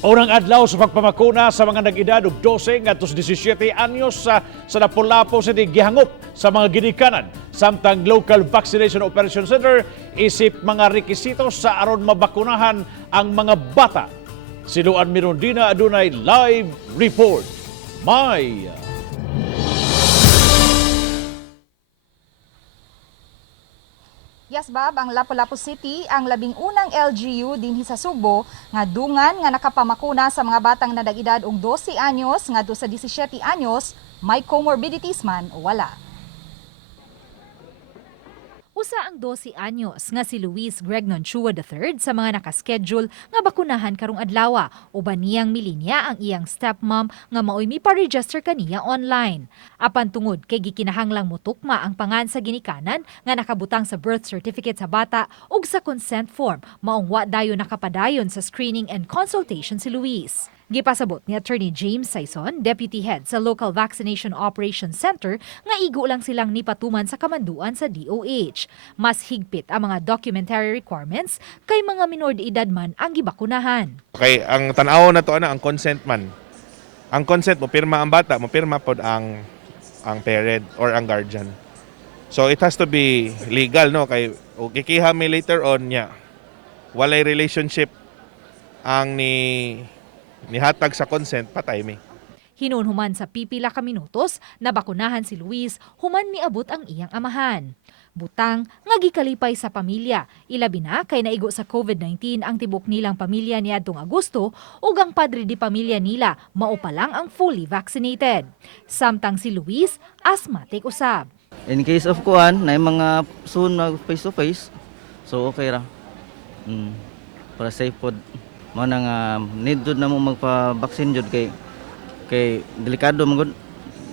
Unang adlaw sa pagpamakuna sa mga nag-edad og 12 ngadto sa 17 anyos sa Lapu-Lapu City gihangop sa mga ginikanan. Samtang local vaccination operation center isip mga rekisitos sa aron mabakunahan ang mga bata. Si Luan Mirondina adunay live report. May Yes, Bob, ang Lapu-Lapu City ang labing unang LGU dinhi sa Subo nga dungan nga nakapamakuna sa mga batang nadag-edad og 12 anyos ngadto sa 17 anyos, may comorbidities man o wala. Usa ang 12 anyos nga si Luis Gregnon Chua III sa mga nakaschedule nga bakunahan karong adlaw. Uban niyang milinya ang iyang stepmom nga maoy mipa-register kaniya online. Apan tungod kay gikinahanglang mutukma ang pangan sa ginikanan nga nakabutang sa birth certificate sa bata ug sa consent form, maong wa dayon nakapadayon sa screening and consultation si Luis. Gipasabot ni Attorney James Saison, Deputy Head sa Local Vaccination Operations Center, nga igo lang silang nipatuman sa kamanduan sa DOH. Mas higpit ang mga documentary requirements kay mga minor de edad man ang gibakunahan. Okay, ang tanaw na to ang consent man. Ang consent mo pirma ang bata, mo pirma pod ang parent or ang guardian. So it has to be legal no kay kikiha mi later on nya. Walay relationship ang nihatag sa consent, patay mi. Hinunhuman sa pipila ka minutos, nabakunahan si Luis, human miabot ang iyang amahan. Butang, nga gikalipay sa pamilya. Ilabi na kay naigo sa COVID-19 ang tibok nilang pamilya niadtong Agosto ug ang padre di pamilya nila mao pa lang ang fully vaccinated. Samtang si Luis, asthmatic usab. In case of kuan, na mga soon face to face, so okay ra. Para safe pod. Mo nang need jud na mo magpa-vaccine jud kay delikado man gud,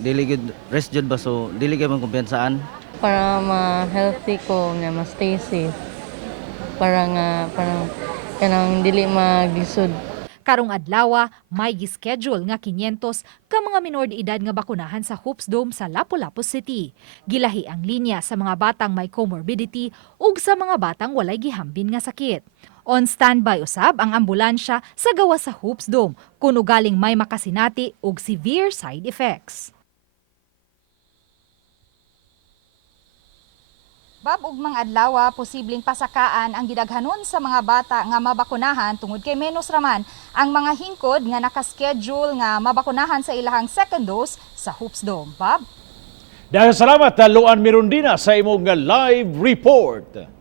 dili gud rest jud ba, so dili gyud man kumpiyansaan para ma-healthy ko nga ma-stay safe, para nga parang kanang dili maglisod. Karong adlaw may gischedule nga 500 ka mga minor de edad nga bakunahan sa Hoops Dome sa Lapu-Lapu City. Gilahi ang linya sa mga batang may comorbidity ug sa mga batang walay gihambin nga sakit. On standby usab ang ambulansya sa gawas sa Hoops Dome kung galing may makasinati ug severe side effects. Bob, ug mga adlaw posibleng pasakaan ang gidaghanon sa mga bata nga mabakunahan tungod kay menos raman ang mga hingkod nga nakaschedule nga mabakunahan sa ilahang second dose sa Hoops Dome. Bob? dahil salamat Luan Mirondina sa imong live report.